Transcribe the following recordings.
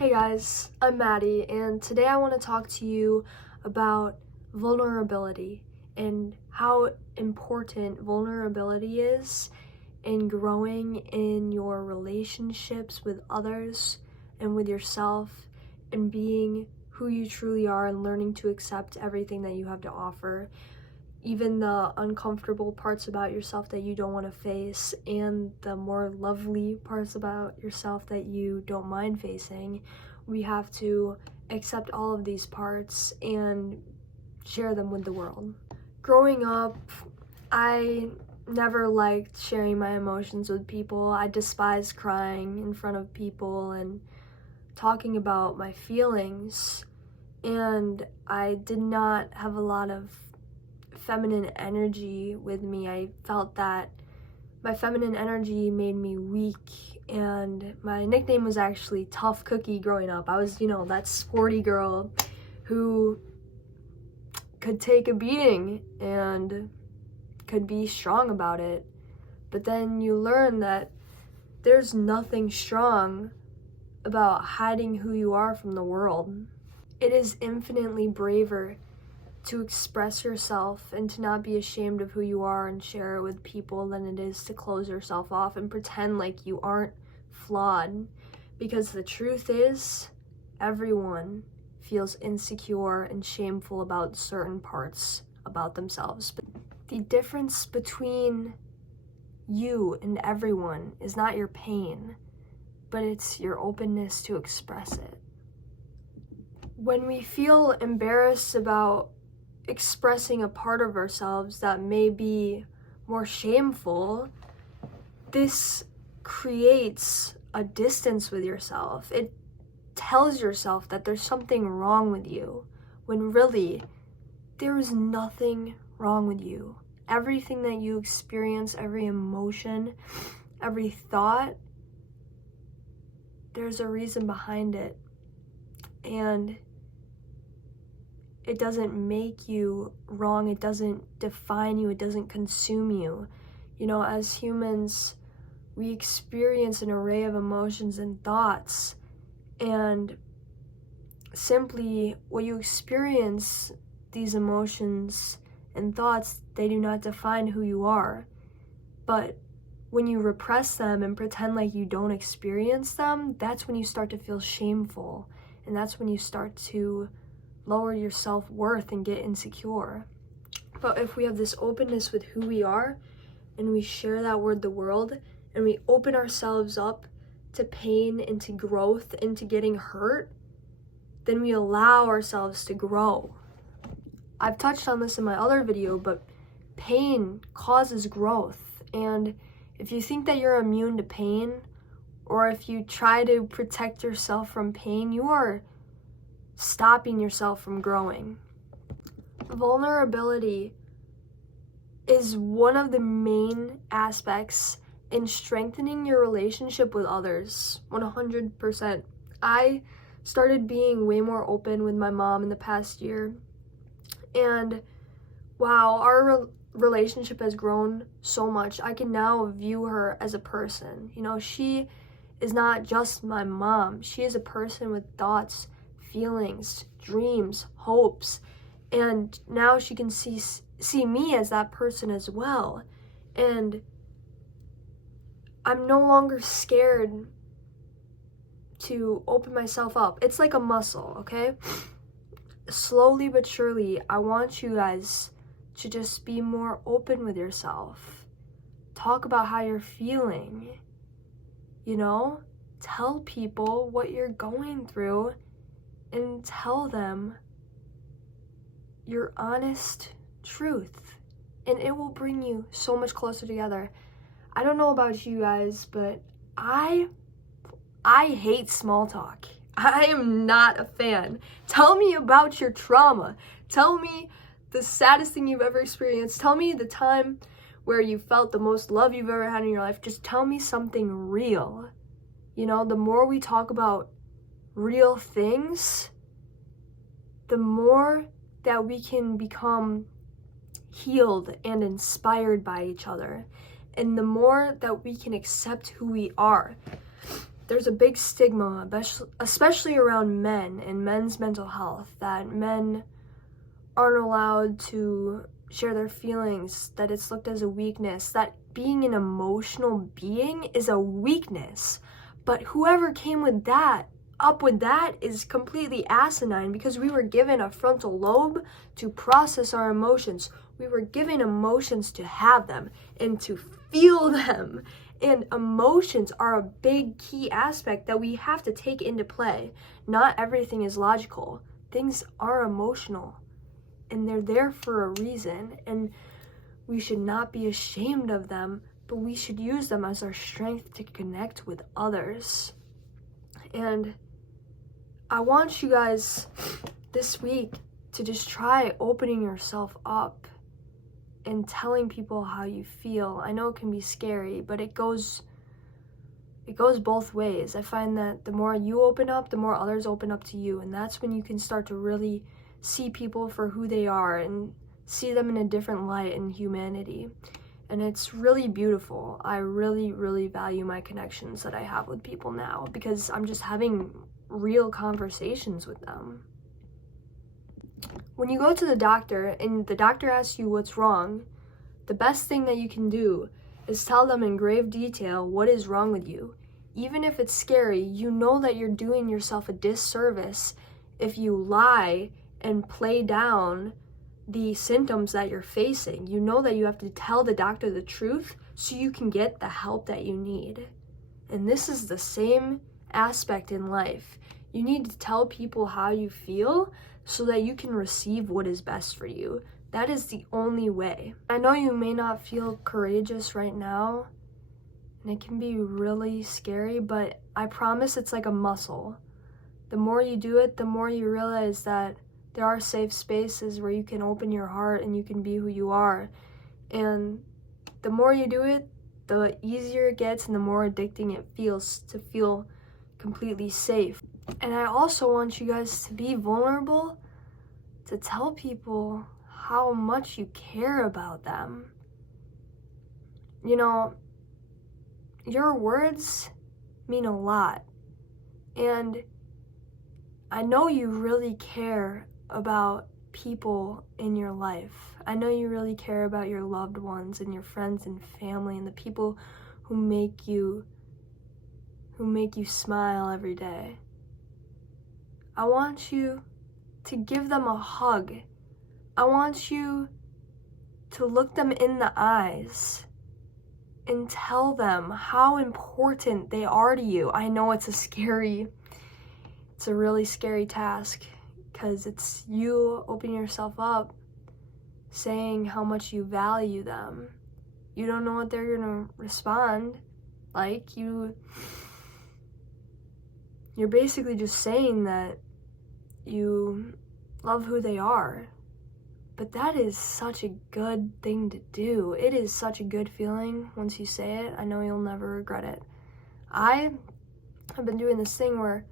Hey guys, I'm Maddie, and today I want to talk to you about vulnerability and how important vulnerability is in growing in your relationships with others and with yourself, and being who you truly are and learning to accept everything that you have to offer, even the uncomfortable parts about yourself that you don't want to face and the more lovely parts about yourself that you don't mind facing. We have to accept all of these parts and share them with the world. Growing up, I never liked sharing my emotions with people. I despised crying in front of people and talking about my feelings, and I did not have a lot of feminine energy with me. I felt that my feminine energy made me weak, and my nickname was actually Tough Cookie growing up. I was, that sporty girl who could take a beating and could be strong about it. But then you learn that there's nothing strong about hiding who you are from the world. It is infinitely braver to express yourself and to not be ashamed of who you are and share it with people than it is to close yourself off and pretend like you aren't flawed. Because the truth is, everyone feels insecure and shameful about certain parts about themselves. But the difference between you and everyone is not your pain, but it's your openness to express it. When we feel embarrassed about expressing a part of ourselves that may be more shameful, this creates a distance with yourself. It tells yourself that there's something wrong with you, when really there is nothing wrong with you. Everything that you experience, every emotion, every thought, there's a reason behind it. And it doesn't make you wrong, it doesn't define you, it doesn't consume you. As humans, we experience an array of emotions and thoughts, and simply what you experience, these emotions and thoughts, they do not define who you are. But when you repress them and pretend like you don't experience them, that's when you start to feel shameful, and that's when you start to lower your self-worth and get insecure. But if we have this openness with who we are, and we share that with the world, and we open ourselves up to pain and to growth and to getting hurt, then we allow ourselves to grow. I've touched on this in my other video, but pain causes growth. And if you think that you're immune to pain, or if you try to protect yourself from pain, you are stopping yourself from growing. Vulnerability is one of the main aspects in strengthening your relationship with others, 100%. I started being way more open with my mom in the past year, and wow, our relationship has grown so much. I can now view her as a person. She is not just my mom. She is a person with thoughts, feelings, dreams, hopes, and now she can see me as that person as well. And I'm no longer scared to open myself up. It's like a muscle, okay? Slowly but surely, I want you guys to just be more open with yourself. Talk about how you're feeling. Tell people what you're going through, and tell them your honest truth, and it will bring you so much closer together. I don't know about you guys, but I hate small talk. I am not a fan. Tell me about your trauma. Tell me the saddest thing you've ever experienced. Tell me the time where you felt the most love you've ever had in your life. Just tell me something real. The more we talk about real things, the more that we can become healed and inspired by each other, and the more that we can accept who we are. there's a big stigma, especially around men and men's mental health, that men aren't allowed to share their feelings, that it's looked as a weakness, that being an emotional being is a weakness. But whoever came up with that is completely asinine, because we were given a frontal lobe to process our emotions. We were given emotions to have them and to feel them. And emotions are a big key aspect that we have to take into play. Not everything is logical. Things are emotional, and they're there for a reason. And we should not be ashamed of them, but we should use them as our strength to connect with others. And I want you guys this week to just try opening yourself up and telling people how you feel. I know it can be scary, but it goes both ways. I find that the more you open up, the more others open up to you, and that's when you can start to really see people for who they are and see them in a different light in humanity. And it's really beautiful. I really, really value my connections that I have with people now, because I'm just having real conversations with them. When you go to the doctor and the doctor asks you what's wrong, the best thing that you can do is tell them in grave detail what is wrong with you. Even if it's scary, you know that you're doing yourself a disservice if you lie and play down the symptoms that you're facing. You know that you have to tell the doctor the truth so you can get the help that you need. And this is the same aspect in life. You need to tell people how you feel so that you can receive what is best for you. That is the only way. I know you may not feel courageous right now, and it can be really scary, but I promise it's like a muscle. The more you do it, the more you realize that there are safe spaces where you can open your heart and you can be who you are. And the more you do it, the easier it gets and the more addicting it feels to feel completely safe. And I also want you guys to be vulnerable, to tell people how much you care about them. You know, your words mean a lot. And I know you really care about people in your life. I know you really care about your loved ones and your friends and family and the people who make you smile every day. I want you to give them a hug. I want you to look them in the eyes and tell them how important they are to you. I know it's a really scary task, because it's you opening yourself up, saying how much you value them. You don't know what they're gonna respond like. You're basically just saying that you love who they are. But that is such a good thing to do. It is such a good feeling once you say it. I know you'll never regret it. I have been doing this thing where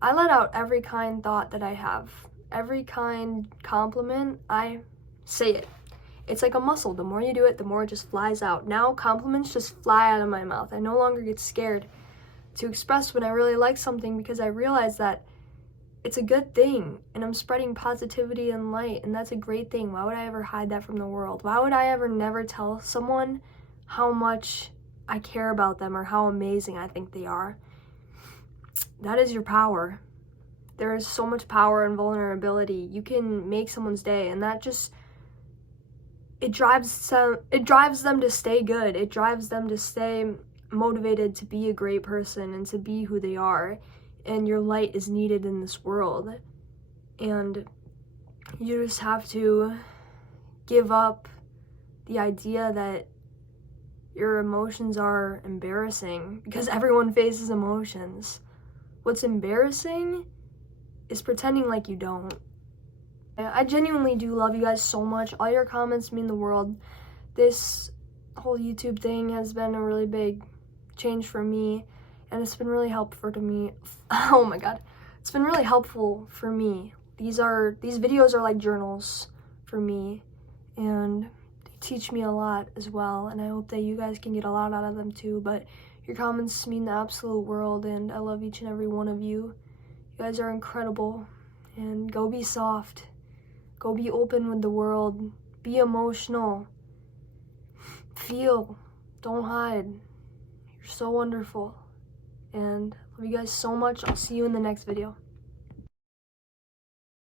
I let out every kind thought that I have. Every kind compliment, I say it. It's like a muscle. The more you do it, the more it just flies out. Now compliments just fly out of my mouth. I no longer get scared to express when I really like something, because I realize that it's a good thing and I'm spreading positivity and light, and that's a great thing. Why would I ever hide that from the world? Why would I ever never tell someone how much I care about them or how amazing I think they are? That is your power. There is so much power in vulnerability. You can make someone's day, and that just, it drives them to stay good. It drives them to stay motivated to be a great person and to be who they are. And your light is needed in this world. And you just have to give up the idea that your emotions are embarrassing, because everyone faces emotions. What's embarrassing is pretending like you don't. I genuinely do love you guys so much. All your comments mean the world. This whole YouTube thing has been a really big change for me, and it's been really helpful to me. Oh my god. It's been really helpful for me. These videos are like journals for me, and they teach me a lot as well, and I hope that you guys can get a lot out of them too. But Your comments mean the absolute world, and I love each and every one of you. You guys are incredible, and go be soft. Go be open with the world. Be emotional. Feel. Don't hide. You're so wonderful. And I love you guys so much. I'll see you in the next video.